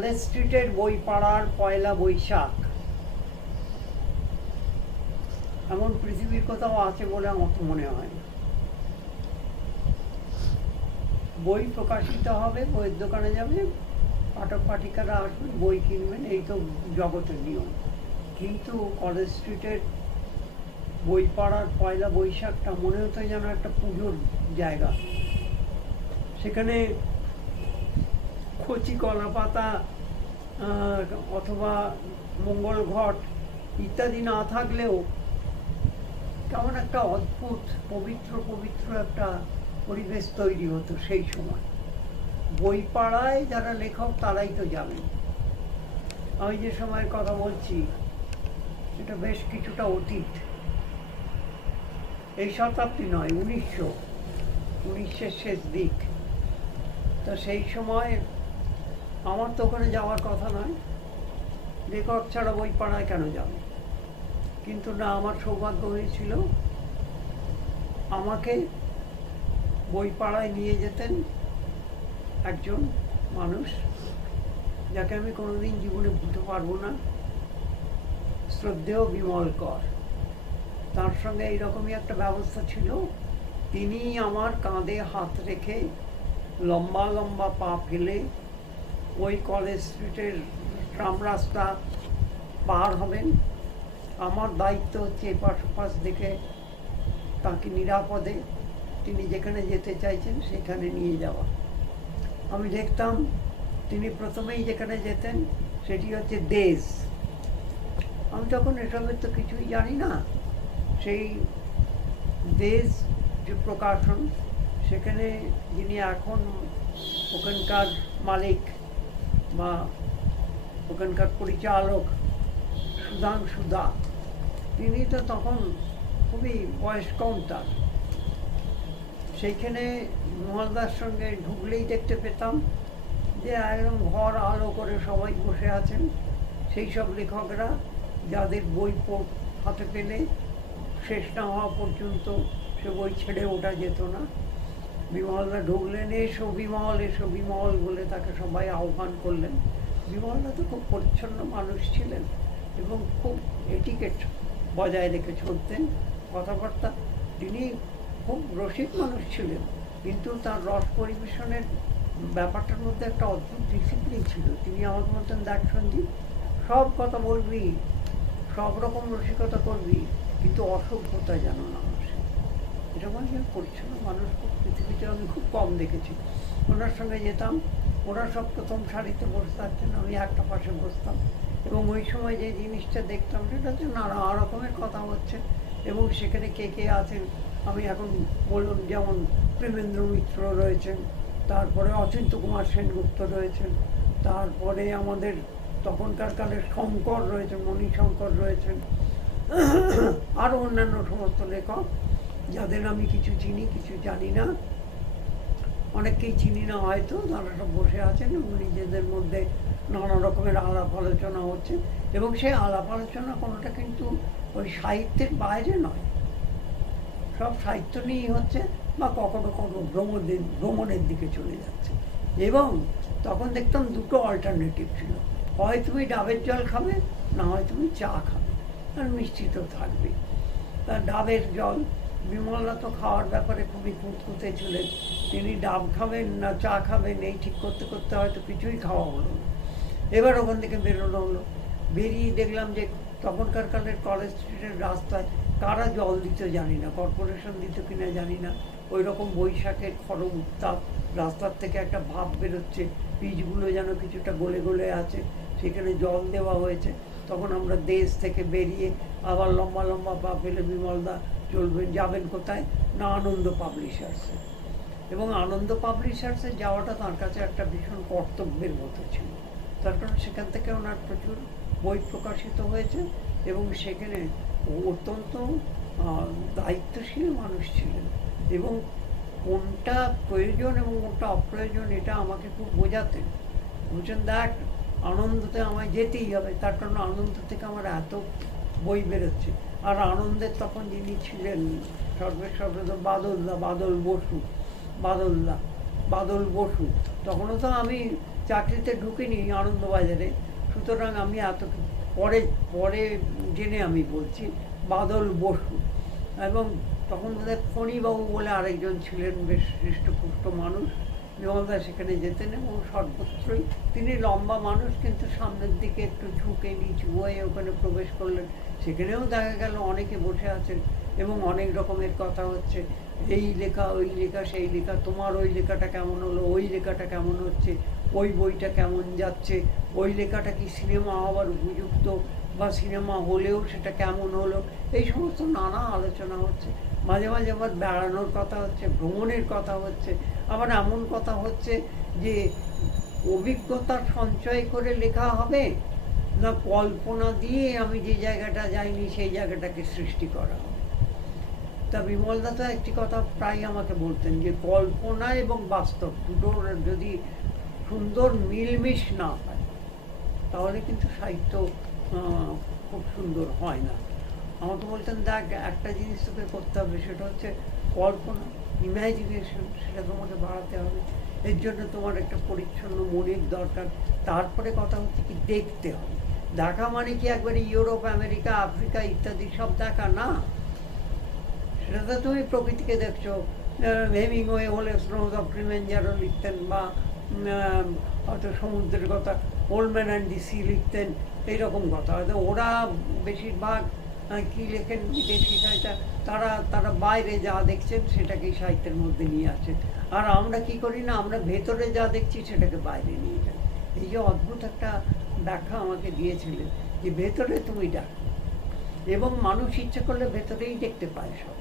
College স্ট্রিটের বইপাড়ার পয়লা বৈশাখ এমন পৃথিবীর কোথাও আছে বলে আমার তো মনে হয় না। বই প্রকাশিত হবে, বইয়ের দোকানে যাবে, পাঠক পাঠিকারা আসবেন, বই কিনবেন, এই তো জগতের নিয়ম। কিন্তু কলেজ স্ট্রিটের বইপাড়ার পয়লা বৈশাখটা মনে হতো যেন একটা পুজোর জায়গা। সেখানে কচি কলা পাতা অথবা মঙ্গল ঘট ইত্যাদি না থাকলেও কেমন একটা অদ্ভুত পবিত্র পবিত্র একটা পরিবেশ তৈরি হতো সেই সময়। বইপাড়ায় যারা লেখক তারাই তো জানেন। আমি যে সময়ের কথা বলছি সেটা বেশ কিছুটা অতীত, এই শতাব্দী নয়, 1900-এর শেষ দিক। তো সেই সময় আমার তো ওখানে যাওয়ার কথা নয়, লেখক ছাড়া বইপাড়ায় কেন যাবে। কিন্তু না, আমার সৌভাগ্য হয়েছিল, আমাকে বইপাড়ায় নিয়ে যেতেন একজন মানুষ যাকে আমি কোনোদিন জীবনে ভুলতে পারবো না, শ্রদ্ধেয় বিমল কর। তার সঙ্গে এইরকমই একটা ব্যবস্থা ছিল, তিনি আমার কাঁধে হাত রেখে লম্বা লম্বা পা ফেলে ওই কলেজ স্ট্রিটের ট্রাম রাস্তা পার হবেন। আমার দায়িত্ব হচ্ছে এপাশ ওপাশ দেখে তাকে নিরাপদে তিনি যেখানে যেতে চাইছেন সেখানে নিয়ে যাওয়া। আমি দেখতাম তিনি প্রথমেই যেখানে যেতেন সেটি হচ্ছে দেশ। আমি তখন এসবের তো কিছুই জানি না। সেই দেশ যে প্রকাশন, সেখানে যিনি এখন ওখানকার মালিক বা ওখানকার পরিচালক সুধাংশু দা, তিনি তো তখন খুবই বয়স কম তার। সেইখানে মহলদার সঙ্গে ঢুকলেই দেখতে পেতাম যে একদম ঘর আলো করে সবাই বসে আছেন, সেই সব লেখকরা যাদের বই হাতে পেলে শেষ না হওয়া পর্যন্ত সে বই ছেড়ে ওঠা যেত না। বিমলদা ঢুকলেন, এসো বিমল, এসো বিমল বলে তাকে সবাই আহ্বান করলেন। বিমলদা তো খুব পরিচ্ছন্ন মানুষ ছিলেন এবং খুব এটিকেট বজায় রেখে চলতেন কথাবার্তা। তিনি খুব রসিক মানুষ ছিলেন, কিন্তু তার রস পরিবেশনের ব্যাপারটার মধ্যে একটা অদ্ভুত ডিসিপ্লিন ছিল। তিনি আমাকে মতন দেখ সন্দীপ, সব কথা বলবি, সব রকম রসিকতা করবি, কিন্তু অসভ্যতা যেন না আসে। এরকম একজন পরিচ্ছন্ন মানুষ পৃথিবীতে আমি খুব কম দেখেছি। ওনার সঙ্গে যেতাম, ওরা সব প্রথম সারিতে বসে থাকতেন, আমি একটা পাশে বসতাম, এবং ওই সময় যে জিনিসটা দেখতাম সেটা হচ্ছে নানা রকমের কথা হচ্ছে, এবং সেখানে কে কে আছেন আমি এখন বলুন, যেমন প্রেমেন্দ্র মিত্র রয়েছেন, তারপরে অচিন্ত কুমার সেনগুপ্ত রয়েছেন, তারপরে আমাদের তখনকার কালের শঙ্কর রয়েছেন, মণিশঙ্কর রয়েছেন, আরও অন্যান্য সমস্ত লেখক যাদের আমি কিছু চিনি কিছু জানি না, অনেককেই চিনি না হয়তো। তারা সব বসে আছেন এবং নিজেদের মধ্যে নানা রকমের আলাপ আলোচনা হচ্ছে, এবং সেই আলাপ আলোচনা কোনোটা কিন্তু ওই সাহিত্যের বাইরে নয়, সব সাহিত্য নিয়েই হচ্ছে, বা কখনো কখনো ভ্রমণের দিকে চলে যাচ্ছে। এবং তখন দেখতাম দুটো অল্টারনেটিভ ছিল, হয় তুমি ডাবের জল খাবে, না হয় তুমি চা খাবে, আর মিষ্টি তো থাকবে। তার ডাবের জল, বিমলদা তো খাওয়ার ব্যাপারে খুবই খুঁতখুঁতে ছিলেন, তিনি ডাব খাবেন না চা খাবেন এই ঠিক করতে করতে হয়তো কিছুই খাওয়া হলো না। এবার ওখান থেকে বেরোনো হলো, বেরিয়ে দেখলাম যে তখনকার কালের কলেজ স্ট্রিটের রাস্তায় কারা জল দিত জানি না, কর্পোরেশন দিত কিনা জানি না, ওই রকম বৈশাখের খরম উত্তাপ, রাস্তার থেকে একটা ভাব বেরোচ্ছে, পিচগুলো যেন কিছুটা গলে গলে আছে, সেখানে জল দেওয়া হয়েছে। তখন আমরা দেশ থেকে বেরিয়ে আবার লম্বা লম্বা পা ফেলে বিমলদা চলবেন, যাবেন কোথায় না আনন্দ পাবলিশার্সে। এবং আনন্দ পাবলিশার্সে যাওয়াটা তার কাছে একটা ভীষণ কর্তব্যের মতো ছিল, তার কারণ সেখান থেকে ওনার প্রচুর বই প্রকাশিত হয়েছে, এবং সেখানে অত্যন্ত দায়িত্বশীল মানুষ ছিলেন, এবং কোনটা প্রয়োজন এবং কোনটা অপ্রয়োজন এটা আমাকে খুব বোঝাতেন। বলছেন, দেখ আনন্দতে আমায় যেতেই হবে, তার কারণ আনন্দ থেকে আমার এত বই বেরোচ্ছে। আর আনন্দের তখন যিনি ছিলেন সর্বেসর্বদা বাদল বসু, তখনও তো আমি চাকরিতে ঢুকিনি আনন্দবাজারে, সুতরাং আমি এত পরে পরে জেনে আমি বলছি, বাদল বসু। এবং তখন বোধহয় ফণীবাবু বলে আরেকজন ছিলেন, বেশ হৃষ্টপুষ্ট মানুষ। বিমলদা সেখানে যেতেন এবং সর্বত্রই তিনি লম্বা মানুষ, কিন্তু সামনের দিকে একটু ঝুঁকে নিচু হয়ে ওখানে প্রবেশ করলেন। সেখানেও দেখা গেল অনেকে বসে আছেন এবং অনেক রকমের কথা হচ্ছে, এই লেখা ওই লেখা সেই লেখা, তোমার ওই লেখাটা কেমন হলো, ওই লেখাটা কেমন হচ্ছে, ওই বইটা কেমন যাচ্ছে, ওই লেখাটা কি সিনেমা হওয়ার উপযুক্ত, বা সিনেমা হলেও সেটা কেমন হলো, এই সমস্ত নানা আলোচনা হচ্ছে। মাঝে মাঝে আবার বেড়ানোর কথা হচ্ছে, ভ্রমণের কথা হচ্ছে, আবার এমন কথা হচ্ছে যে অভিজ্ঞতা সঞ্চয় করে লেখা হবে, না কল্পনা দিয়ে আমি যে জায়গাটা যাইনি সেই জায়গাটাকে সৃষ্টি করা হবে। তা বিমলদা তো একটি কথা প্রায় আমাকে বলতেন যে কল্পনা এবং বাস্তব দুটোর যদি সুন্দর মিলমিশ না হয় তাহলে কিন্তু সাহিত্য খুব সুন্দর হয় না। আমাকে বলতেন, দেখ একটা জিনিস তোকে করতে হবে, সেটা হচ্ছে কল্পনা, ইম্যাজিনেশন, সেটা তোমাকে বাড়াতে হবে। এর জন্য তোমার একটা পরিচ্ছন্ন মনের দরকার। তারপরে কথা হচ্ছে কি, দেখতে হবে। দেখা মানে কি একবারে ইউরোপ, আমেরিকা, আফ্রিকা ইত্যাদি সব দেখা না, সেটা তো তুমি প্রকৃতিকে দেখছো। হেমিংওয়ে হলে স্নোজ অফ কিলিমাঞ্জারো লিখতেন, বা হয়তো সমুদ্রের কথা ওল্ড অ্যান্ড দি সি লিখতেন, এইরকম কথা। হয়তো ওরা বেশিরভাগ কী লেখেন বিদেশি সাহিত্য, তারা বাইরে যা দেখছেন সেটাকেই সাহিত্যের মধ্যে নিয়ে আসেন। আর আমরা কি করি না, আমরা ভেতরে যা দেখছি সেটাকে বাইরে নিয়ে যাই। এই যে অদ্ভুত একটা ব্যাখ্যা আমাকে দিয়েছিলেন যে ভেতরে তুমি দেখো, এবং মানুষ ইচ্ছে করলে ভেতরেই দেখতে পায় সব।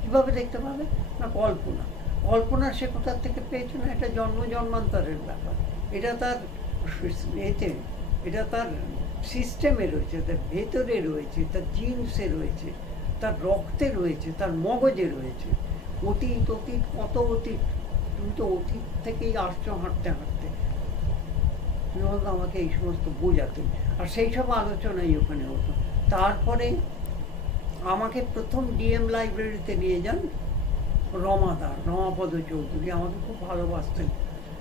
কীভাবে দেখতে পাবে না, কল্পনা। কল্পনা সে কোথার থেকে পেয়েছে না, এটা জন্ম জন্মান্তরের ব্যাপার। এটা তার এতে, এটা তার সিস্টেমে রয়েছে, তার ভেতরে রয়েছে, তার জিন্সে রয়েছে, তার রক্তে রয়েছে, তার মগজে রয়েছে। অতীত অতীত কত অতীত, তুমি তো অতীত থেকেই আসছো হাঁটতে হাঁটতে। আমাকে এই সমস্ত বোঝাতেন, আর সেই সব আলোচনাই ওখানে হতো। তারপরে আমাকে প্রথম ডিএম লাইব্রেরিতে নিয়ে যান রমাপদ চৌধুরী। আমাকে খুব ভালোবাসতেন।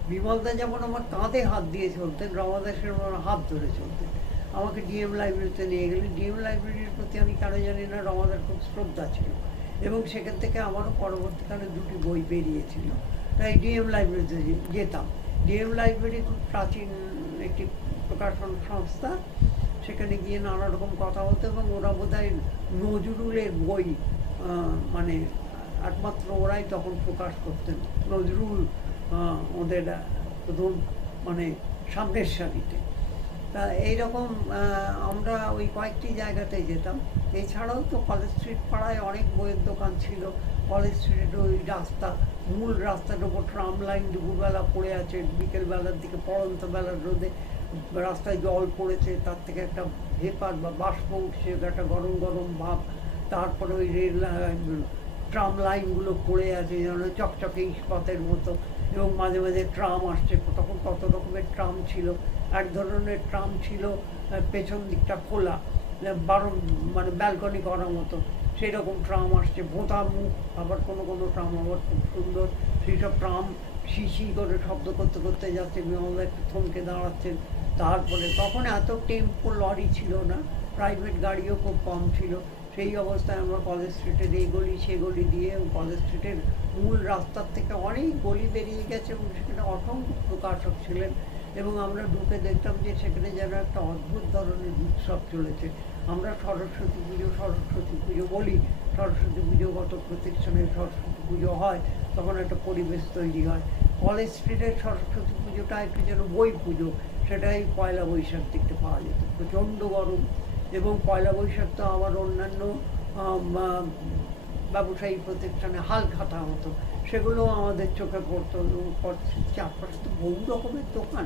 বিমলদা যেমন আমার কাঁধে হাত দিয়ে চলতেন, রমাদা সেরকম হাত ধরে চলতেন। আমাকে ডিএম লাইব্রেরিতে নিয়ে গেলেন। ডিএম লাইব্রেরির প্রতি আমি কেন জানি না রমাদার খুব শ্রদ্ধা ছিল, এবং সেখান থেকে আমারও পরবর্তীকালে দুটি বই বেরিয়েছিল। তাই ডিএম লাইব্রেরিতে যেতাম। ডিএম লাইব্রেরি খুব প্রাচীন একটি প্রকাশন সংস্থা। সেখানে গিয়ে নানা রকম কথা হতো, এবং ওরা বোধহয় নজরুলের বই মানে একমাত্র ওরাই তখন প্রকাশ করতেন। নজরুল ওদের প্রথম মানে সামনের সারিতে। তা এইরকম আমরা ওই কয়েকটি জায়গাতে যেতাম। এছাড়াও তো কলেজ স্ট্রিট পাড়ায় অনেক বইয়ের দোকান ছিল। কলেজ স্ট্রিটের ওই রাস্তা, মূল রাস্তার ওপর ট্রাম লাইন দুপুরবেলা পড়ে আছে, বিকেলবেলার দিকে পড়ন্ত বেলার রোদে রাস্তায় জল পড়েছে, তার থেকে একটা ভেপার বা বাষ্প উঠছে, একটা গরম গরম ভাব। তারপরে ওই রেল ট্রাম লাইনগুলো পড়ে আছে যেন চকচকে ইস্পাতের মতো, এবং মাঝে মাঝে ট্রাম আসছে। তখন কত রকমের ট্রাম ছিল। এক ধরনের ট্রাম ছিল পেছন দিকটা খোলা, মানে ব্যালকনি করার মতো, সেই রকম ট্রাম আসছে, ভোঁতা মুখ। আবার কোনো কোনো ট্রাম আবার খুব সুন্দর, সেই সব ট্রাম শিশি করে শব্দ করতে করতে যাচ্ছে, বিমলদা একটু থমকে দাঁড়াচ্ছেন। তারপরে তখন এত টেম্পো লরি ছিল না, প্রাইভেট গাড়িও খুব কম ছিল। সেই অবস্থায় আমরা কলেজ স্ট্রিটের এই গলি সে গলি দিয়ে, কলেজ স্ট্রিটের মূল রাস্তার থেকে অনেক গলি বেরিয়ে গেছে, এবং সেখানে অসংখ্য প্রকাশক ছিলেন। এবং আমরা ঢুকে দেখতাম যে সেখানে যেন একটা অদ্ভুত ধরনের উৎসব চলেছে। আমরা সরস্বতী পুজো বলি, সরস্বতী পুজো গত প্রতিষ্ঠানে সরস্বতী পুজো হয়, তখন একটা পরিবেশ তৈরি হয়। কলেজ স্ট্রিটের সরস্বতী পুজোটা একটু যেন বই পুজো, সেটাই পয়লা বৈশাখ দেখতে পাওয়া যেত। প্রচণ্ড গরম, এবং পয়লা বৈশাখ তো আবার অন্যান্য ব্যবসায়ী প্রতিষ্ঠানে হাল খাতা হতো, সেগুলো আমাদের চোখে পড়তো। চারপাশে তো বহু রকমের দোকান,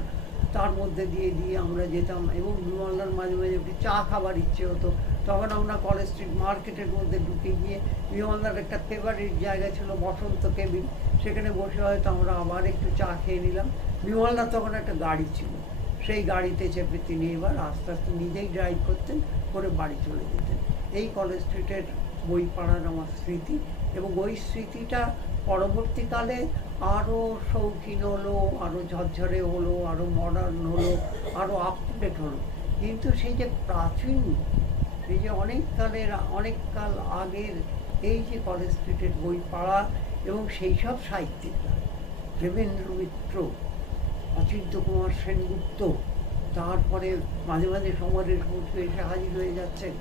তার মধ্যে দিয়ে দিয়ে আমরা যেতাম। এবং বিমলদার মাঝে মাঝে একটু চা খাবার ইচ্ছে হতো, তখন আমরা কলেজ স্ট্রিট মার্কেটের মধ্যে ঢুকে গিয়ে, বিমলদার একটা ফেভারিট জায়গা ছিল বসন্ত কেবিন, সেখানে বসে হয়তো আমরা আবার একটু চা খেয়ে নিলাম। বিমলদার তখন একটা গাড়ি ছিল, সেই গাড়িতে চেপে তিনি এবার আস্তে আস্তে নিজেই ড্রাইভ করতেন, করে বাড়ি চলে যেতেন। এই কলেজ স্ট্রিটের বই পড়ার আমার স্মৃতি, এবং ওই স্মৃতিটা পরবর্তীকালে আরও শৌখিন হলো, আরও ঝরঝরে হলো, আরও মডার্ন হলো, আরও আপ টু ডেট হলো। কিন্তু সেই যে প্রাচীন, সেই যে অনেক কাল আগের এই যে কলেজ স্ট্রিটের বই পড়া এবং সেই সব সাহিত্যিকরা, দেবেন্দ্র মিত্র, অচিন্ত্য কুমার সেনগুপ্ত, তারপরে মাঝে মাঝে সমরেশ বসু এসে হাজির হয়ে যাচ্ছেন,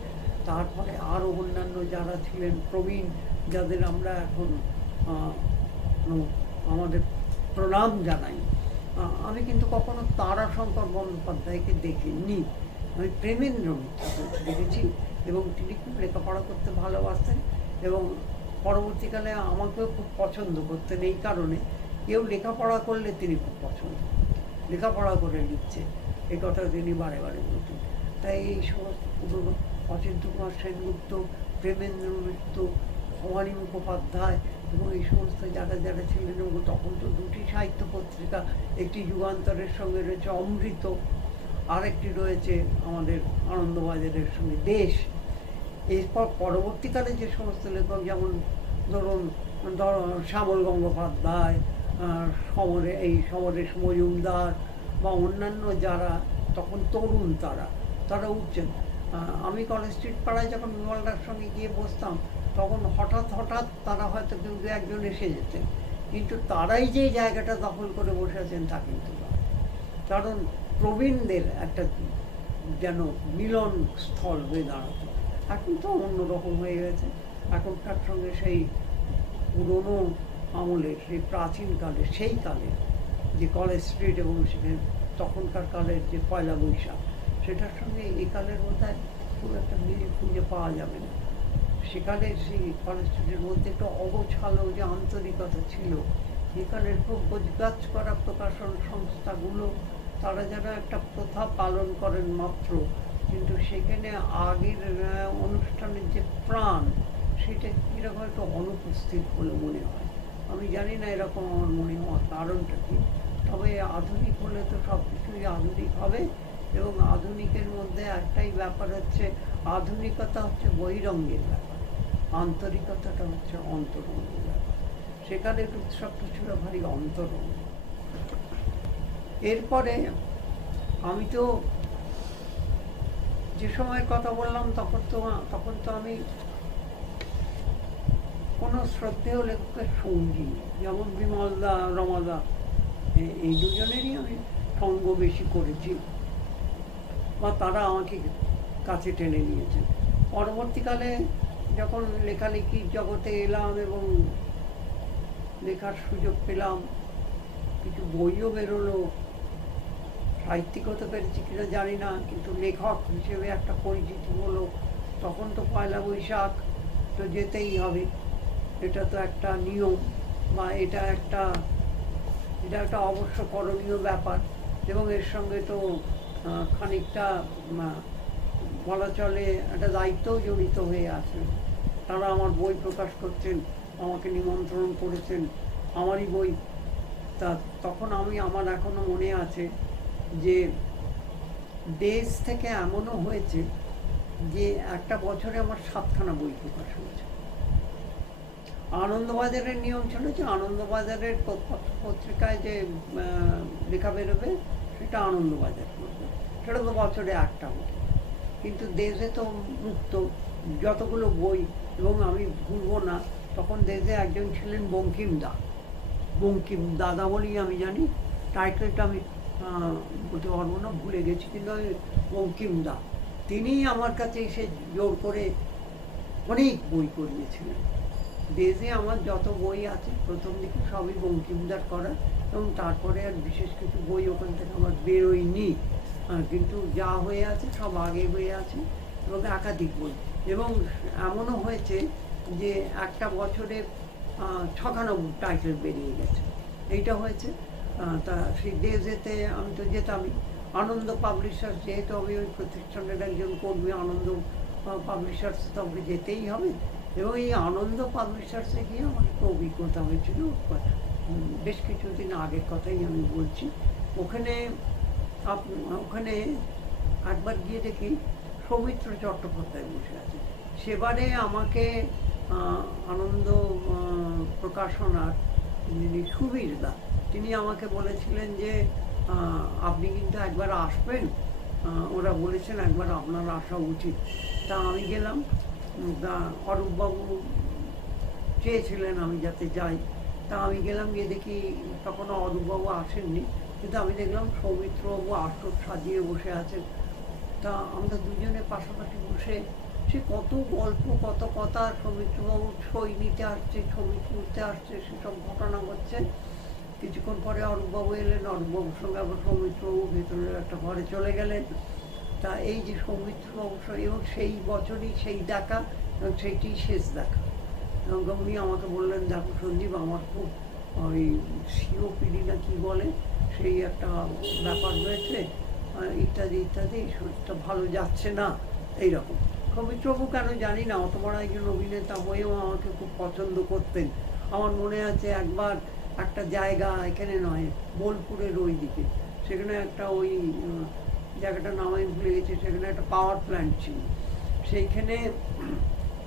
তারপরে আরও অন্যান্য যারা ছিলেন প্রবীণ, যাদের আমরা এখন আমাদের প্রণাম জানাই। আমি কিন্তু কখনো তারাশঙ্কর বন্দ্যোপাধ্যায়কে দেখিনি, আমি প্রেমেন্দ্র মিত্রকে দেখেছি এবং তিনি খুব লেখাপড়া করতে ভালোবাসতেন এবং পরবর্তীকালে আমাকেও খুব পছন্দ করতেন। এই কারণে কেউ লেখাপড়া করলে তিনি খুব পছন্দ করতেন, লেখাপড়া করে লিখছে এই কথা তিনি বারে বারে বলতেন। তাই এই সমস্ত পুরনো অচিন্ত্য কুমার সেনগুপ্ত, প্রেমেন্দ্র মিত্র, ভবানী মুখোপাধ্যায় এবং এই সমস্ত যারা ছিলেন, এবং তখন তো দুটি সাহিত্য পত্রিকা, একটি যুগান্তরের সঙ্গে রয়েছে অমৃত, আরেকটি রয়েছে আমাদের আনন্দবাজারের সঙ্গে দেশ। এরপর পরবর্তীকালে যে সমস্ত লেখক, যেমন ধরুন শ্যামল গঙ্গোপাধ্যায়, সমরেশ মজুমদার বা অন্যান্য যারা তখন তরুণ, তারা উঠছেন। আমি কলেজ স্ট্রিট পাড়ায় যখন বিমলদার সঙ্গে গিয়ে বসতাম, তখন হঠাৎ তারা হয়তো কেউ দু একজন এসে যেতেন, কিন্তু তারাই যে জায়গাটা দখল করে বসে আছেন তা কিন্তু না। কারণ প্রবীণদের একটা যেন মিলন স্থল হয়ে দাঁড়াতো। এখন তো অন্যরকম হয়ে গেছে, এখনকার সঙ্গে সেই পুরনো আমলের, সেই প্রাচীনকালের, সেই কালের যে কলেজ স্ট্রিট এবং সেখানে তখনকার কালের যে পয়লা বৈশাখ, সেটার সঙ্গে এই কালের মধ্যে খুব একটা মিল খুঁজে পাওয়া যাবে না। সেকালের সেই কলেজ স্ট্রিটের মধ্যে একটা অগোছালো যে আন্তরিকতা ছিল, একালের খুব গোছগাছ করা প্রকাশন সংস্থাগুলো, তারা যেন একটা প্রথা পালন করেন মাত্র, কিন্তু সেখানে আগের অনুষ্ঠানের যে প্রাণ, সেটা কীরকম একটু অনুপস্থিত বলে মনে হয়। আমি জানি না এরকম আমার মনে হওয়ার কারণটা কি। তবে আধুনিক হলে তো সব কিছুই আধুনিক হবে, এবং আধুনিকের মধ্যে একটাই ব্যাপার হচ্ছে, আধুনিকতা হচ্ছে বহিরঙ্গের ব্যাপার, আন্তরিকতাটা হচ্ছে অন্তরঙ্গের ব্যাপার। সেখানে উৎসবটা ছিল ভারী অন্তরঙ্গ। এরপরে আমি তো যে সময়ের কথা বললাম, তখন তো আমি কোনো শ্রদ্ধেয় লেখকের সঙ্গী, যেমন বিমলদা, রমাদা, এই দুজনেরই আমি সঙ্গ বেশি করেছি, বা তারা আমাকে কাছে টেনে নিয়েছেন। পরবর্তীকালে যখন লেখালেখির জগতে এলাম এবং লেখার সুযোগ পেলাম, কিছু বইও বেরোলো, সাহিত্যিক হতে পেরেছি কিনা জানি না, কিন্তু লেখক হিসেবে একটা পরিচিতি হলো। তখন তো পয়লা বৈশাখ তো যেতেই হবে, এটা তো একটা নিয়ম, বা এটা একটা অবশ্য করণীয় ব্যাপার। এবং এর সঙ্গে তো খানিকটা বলা চলে একটা দায়িত্বও জড়িত হয়ে আছে। তারা আমার বই প্রকাশ করছেন, আমাকে নিমন্ত্রণ করেছেন, আমারই বই। তখন আমার এখনো মনে আছে যে দেশ থেকে এমনও হয়েছে যে একটা বছরে আমার 7খানা বই প্রকাশ হয়েছে। আনন্দবাজারের নিয়ম ছিল যে আনন্দবাজারের পত্রিকায় যে লেখা বেরোবে সেটা আনন্দবাজার করবে, সেটা তো বছরে একটা হতো। কিন্তু দেশে তো মুক্ত যতগুলো বই, এবং আমি ভুলবো না, তখন দেশে একজন ছিলেন বঙ্কিম দাদা বলেই আমি জানি, টাইটেলটা আমি বলতে পারবো না, ভুলে গেছি, কিন্তু আমি বঙ্কিম দা, তিনি আমার কাছে এসে জোর করে অনেক বই করিয়েছিলেন। দেশে আমার যত বই আছে প্রথম দিকে সবই বঙ্কিমদার করা, এবং তারপরে আর বিশেষ কিছু বই ওখান থেকে আমার বেরোয়নি, কিন্তু যা হয়ে আছে সব আগে হয়ে আছে, এবং একাধিক বই। এবং এমনও হয়েছে যে একটা বছরে 6খানা টাইটেল বেরিয়ে গেছে, এইটা হয়েছে। তা সেই দেশেতে আমি তো যেতামই। আনন্দ পাবলিশার্স, যেহেতু আমি ওই প্রতিষ্ঠানের একজন কর্মী, আনন্দ পাবলিশার্স তো আমাকে যেতেই হবে। এবং এই আনন্দ পাবলিশার্সে গিয়ে আমার একটা অভিজ্ঞতা হয়েছিল, বেশ কিছুদিন আগের কথাই আমি বলছি। ওখানে একবার গিয়ে দেখি সৌমিত্র চট্টোপাধ্যায় বসে আছে। সেবারে আমাকে আনন্দ প্রকাশনার যিনি সুবীরদা, তিনি আমাকে বলেছিলেন যে আপনি কিন্তু একবার আসবেন, ওরা বলেছেন একবার আপনার আসা উচিত। তা আমি গেলাম। অরূপবাবু চেয়েছিলেন আমি যাতে যাই, তা আমি গেলাম, গিয়ে দেখি তখনও অরূপবাবু আসেননি, কিন্তু আমি দেখলাম সৌমিত্রবাবু আসন সাজিয়ে বসে আছেন। তা আমরা দুজনে পাশাপাশি বসে সে কত গল্প, কত কথা, সৌমিত্রবাবু সই নিতে আসছে, ছবি তুলতে আসছে, সেসব ঘটনা ঘটছে। কিছুক্ষণ পরে অরূপবাবু এলেন, অরূপবাবুর সঙ্গে আবার সৌমিত্রবাবু ভেতরের একটা ঘরে চলে গেলেন। তা এই যে সৌমিত্রবাবু, এবং সেই বছরই সেই দেখা, এবং সেইটি শেষ দেখা। এবং উনি আমাকে বললেন, দেখো সন্দীপ, আমার খুব ওই সিওপিডি না কি বলে, সেই একটা ব্যাপার হয়েছে, ইত্যাদি ইত্যাদি, শরীরটা ভালো যাচ্ছে না, এইরকম। সৌমিত্রবাবু কেন জানি না অত বড় একজন অভিনেতা হয়েও আমাকে খুব পছন্দ করতেন। আমার মনে আছে একবার একটা জায়গা, এখানে নয়, বোলপুরের ওই দিকে, সেখানে একটা ওই জায়গাটার নাম আমি ভুলে গেছি, সেখানে একটা পাওয়ার প্ল্যান্ট ছিল। সেইখানে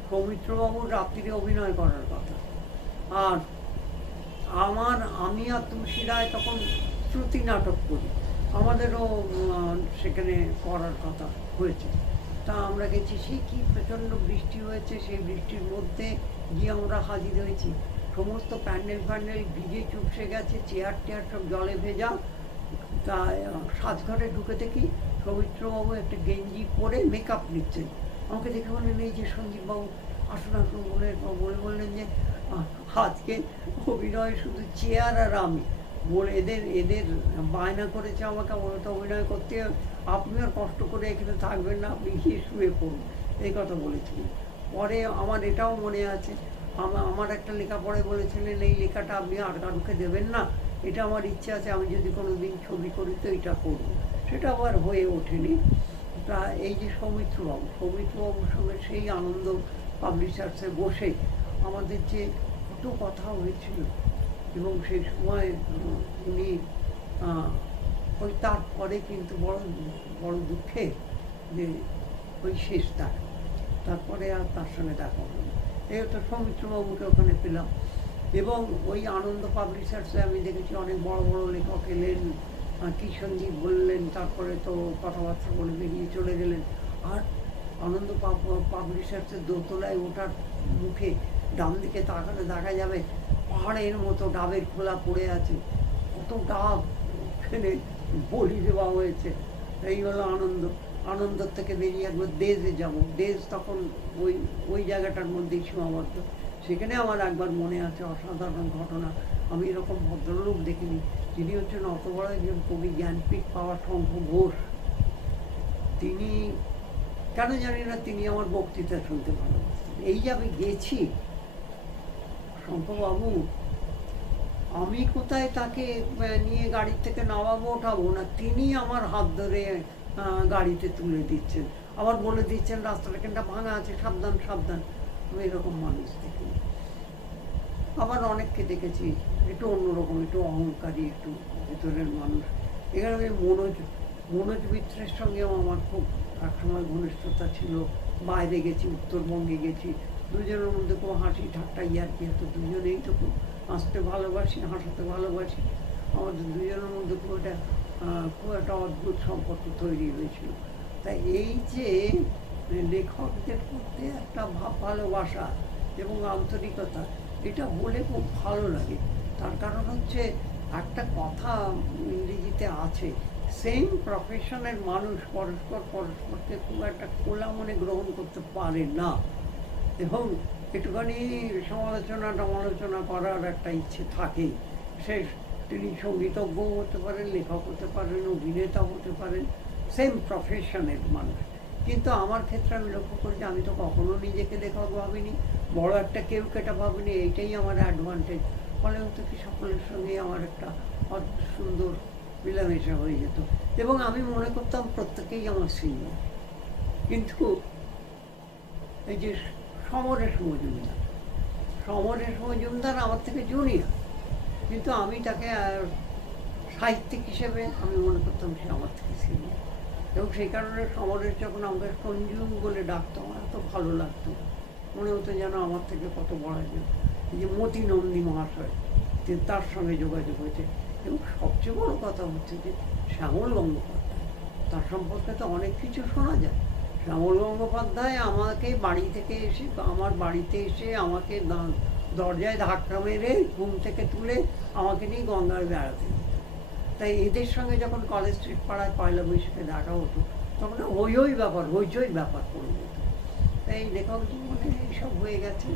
সৌমিত্রবাবুর রাত্রিরে অভিনয় করার কথা, আর আমি আর তুলসী রায় তখন শ্রুতি নাটক করি, আমাদেরও সেখানে করার কথা হয়েছে। তা আমরা গেছি, সেই কি প্রচণ্ড বৃষ্টি হয়েছে, সেই বৃষ্টির মধ্যে গিয়ে আমরা হাজির হয়েছি। সমস্ত প্যান্ডেল ভিজে চুপসে গেছে, চেয়ার টেয়ার সব জলে ভেজা। তা সাজঘরে ঢুকে দেখি সৌমিত্রবাবু একটা গেঞ্জি পরে মেকআপ নিচ্ছেন। আমাকে দেখে বললেন, এই যে সন্দীপবাবু, আসুন আসুন, বললেন যে আজকে অভিনয় শুধু চেয়ার আর আমি, এদের বায়না করেছে আমাকে, আমার তো অভিনয় করতে, আপনি আর কষ্ট করে এখানে থাকবেন না, আপনি গিয়ে শুয়ে পড়ুন, এই কথা বলেছিলেন। পরে আমার এটাও মনে আছে, আমার একটা লেখা পড়ে বলেছিলেন, এই লেখাটা আপনি আর কারুকে দেবেন না, এটা আমার ইচ্ছে আছে, আমি যদি কোনো দিন ছবি করি তো এটা করবো। সেটা আবার হয়ে ওঠেনি। তা এই যে সৌমিত্রবাবুর সঙ্গে সেই আনন্দ পাবলিশার্সে বসে আমাদের যে কত কথা হয়েছিল, এবং সেই সময় উনি ওই তারপরে কিন্তু বড় দুঃখে যে ওই শেষ তারপরে আর তার সঙ্গে দেখা হলো। এই তো সৌমিত্রবাবুকে ওখানে পেলাম। এবং ওই আনন্দ পাবলিশার্সে আমি দেখেছি অনেক বড় বড় লেখক এলেন, কি সন্দীপ বললেন, তারপরে তো কথাবার্তা বলে বেরিয়ে চলে গেলেন। আর আনন্দ পাবলিশার্সের দোতলায় ওঠার মুখে ডান দিকে তাকালে দেখা যাবে পাহাড়ের মতো ডাবের খোলা পড়ে আছে, কত ডাব এখানে বলি দেওয়া হয়েছে। এই হলো আনন্দর থেকে বেরিয়ে একবার দেশে যাব, দেশ তখন ওই জায়গাটার মধ্যেই সীমাবদ্ধ। সেখানে আমার একবার মনে আছে অসাধারণ ঘটনা, আমি এরকম ভদ্রলোক দেখিনি, যিনি হচ্ছেন অত বড় একজন কবি, জ্ঞানপীঠ পাওয়া শঙ্কু ঘোষ। তিনি কেন জানি না, তিনি আমার বক্তৃতা শুনতে ভালোবাসতেন। এই যে আমি গেছি, শঙ্করবাবু, আমি কোথায় তাকে নিয়ে গাড়ির থেকে নামাবো ওঠাবো না, তিনি আমার হাত ধরে গাড়িতে তুলে দিচ্ছেন, আবার বলে দিচ্ছেন রাস্তাটা কেনটা ভাঙা আছে, সাবধান সাবধান। আমি এরকম মানুষ দেখি। আবার অনেককে দেখেছি একটু অন্যরকম, একটু অহংকারী, একটু ভেতরের মানুষ। এখানে আমি মনোজ মিত্রের সঙ্গেও আমার খুব একসময় ঘনিষ্ঠতা ছিল। বাইরে গেছি, উত্তরবঙ্গে গেছি, দুজনের মধ্যে খুব হাসি ঠাট্টা ইয়ার্কি হতো, দুজনেই তো খুব হাসতে ভালোবাসি, হাসাতে ভালোবাসি। আমাদের দুজনের মধ্যে খুব একটা অদ্ভুত সম্পর্ক তৈরি হয়েছিল। তাই এই যে লেখকদের মধ্যে একটা ভালোবাসা এবং আন্তরিকতা, এটা বলে খুব ভালো লাগে। তার কারণ হচ্ছে একটা কথা ইংরেজিতে আছে, সেম প্রফেশনের মানুষ পরস্পরকে খুব একটা খোলা মনে গ্রহণ করতে পারে না, এবং একটুখানি সমালোচনা করার একটা ইচ্ছে থাকে। তিনি সঙ্গীতজ্ঞও হতে পারেন, লেখক হতে পারেন, অভিনেতা হতে পারেন, সেম প্রফেশনের মানুষ। কিন্তু আমার ক্ষেত্রে আমি লক্ষ্য করি যে আমি তো কখনো নিজেকে লেখক ভাবিনি, বড় একটা কেউ কেটা ভাবিনি, এইটাই আমার অ্যাডভান্টেজ। ফলে হতো কি, সকলের সঙ্গে আমার একটা অদ্ভুত সুন্দর মেলামেশা হয়ে যেত, এবং আমি মনে করতাম প্রত্যেকেই আমার সিনিয়র। কিন্তু এই যে সমরেশ মজুমদার আমার থেকে জুনিয়র, কিন্তু আমি তাকে সাহিত্যিক হিসেবে আমি মনে করতাম সে আমার থেকে সিনিয়র। এবং সেই কারণে সমরেশ যখন আমাকে সঞ্জু বলে ডাকতো, আমার এত ভালো লাগতো মনে হতো যেন আমার থেকে কত বড় একজন, এই যে মতি নন্দী মহাশয়, তার সঙ্গে যোগাযোগ হয়েছে। এবং সবচেয়ে বড় কথা হচ্ছে যে শ্যামল গঙ্গোপাধ্যায়, তার সম্পর্কে তো অনেক কিছু শোনা যায়। শ্যামল গঙ্গোপাধ্যায় আমাকে বাড়ি থেকে এসে, আমার বাড়িতে এসে আমাকে দরজায় ধাক্কা মেরে ঘুম থেকে তুলে আমাকে নিয়ে গঙ্গায় বেড়াতে যেত। তাই এদের সঙ্গে যখন কলেজ স্ট্রিট পাড়ায় পয়লা বৈশাখে দেখা হতো, তখন হইচই ব্যাপার করে যেত। তাই লেখক জীবনে এইসব হয়ে গেছে।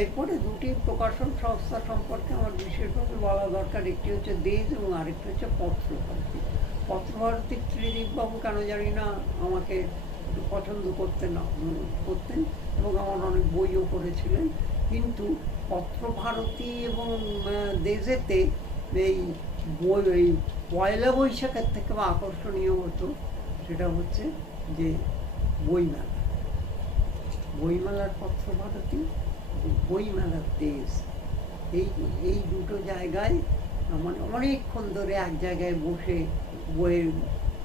এরপরে দুটি প্রকাশন সংস্থা সম্পর্কে আমার বিশেষভাবে বলা দরকার। একটি হচ্ছে দেশ এবং আরেকটি হচ্ছে পত্রভারতী। পত্রভারতীর ত্রিদীপবাবু কেন জানি না আমাকে একটু পছন্দ করতেন এবং আমার অনেক বইও করেছিলেন। কিন্তু পত্রভারতী এবং দেশেতে এই পয়লা বৈশাখের থেকে আকর্ষণীয় হতো সেটা হচ্ছে যে বইমেলার পত্রভারতী, বইমেলার দেশ, এই দুটো জায়গায় মানে অনেকক্ষণ ধরে এক জায়গায় বসে বইয়ের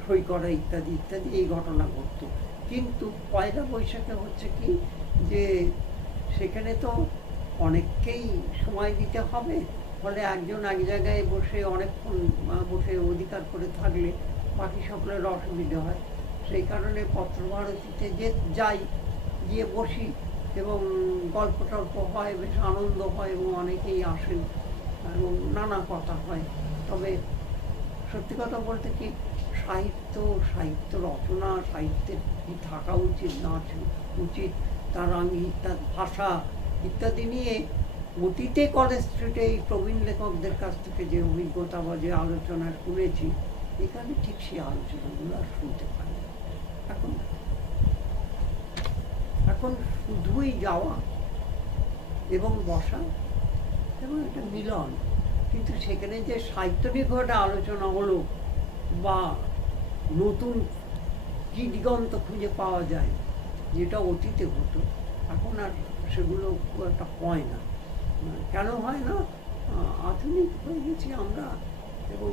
সই করা ইত্যাদি ইত্যাদি এই ঘটনা ঘটতো। কিন্তু পয়লা বৈশাখে হচ্ছে কি যে সেখানে তো অনেককেই সময় দিতে হবে, ফলে একজন এক জায়গায় বসে অনেকক্ষণ বসে অধিকার করে থাকলে বাকি সকলের অসুবিধা হয়। সেই কারণে পত্রভারতীতে যাই, গিয়ে বসি এবং গল্প টল্প হয়, বেশ আনন্দ হয় এবং অনেকেই আসেন এবং নানা কথা হয়। তবে সত্যি কথা বলতে কি, সাহিত্য রচনা, সাহিত্যের কী থাকা উচিত না উচিত, তার ইত্যাদি ভাষা ইত্যাদি নিয়ে অতীতে কলেজ স্ট্রিটে এই প্রবীণ লেখকদের কাছ থেকে যে অভিজ্ঞতা বা যে আলোচনা শুনেছি, এখানে ঠিক সেই আলোচনাগুলো আর শুনতে পারি। এখন শুধুই যাওয়া এবং বসা এবং একটা মিলন, কিন্তু সেখানে যে সাহিত্য নিয়ে একটা আলোচনা হলো বা নতুন কি দিগন্ত খুঁজে পাওয়া যায়, যেটা অতীতে হতো, এখন আর সেগুলো খুব একটা হয় না। কেন হয় না? আধুনিক হয়ে গেছি আমরা এবং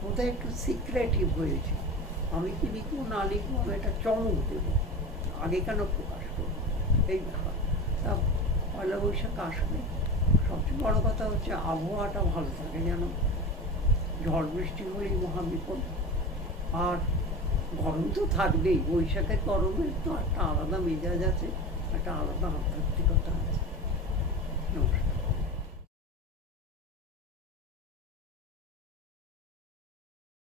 বোধহয় একটু সিক্রেটিভ হয়েছি। আমি কি লিখবো না লিখবো, আমি একটা চমক দেবো, আগে কেন প্রকাশ করবো, এই ব্যাপার। তা পয়লা বৈশাখ আসলে সবচেয়ে বড় কথা হচ্ছে আবহাওয়াটা ভালো থাকে, যেন ঝড় বৃষ্টি হলেই মহাবিপদ। আর গরম তো থাকবেই, বৈশাখের গরমের তো একটা আলাদা মেজাজ আছে, একটা আলাদা আধ্যাত্মিকতা আছে।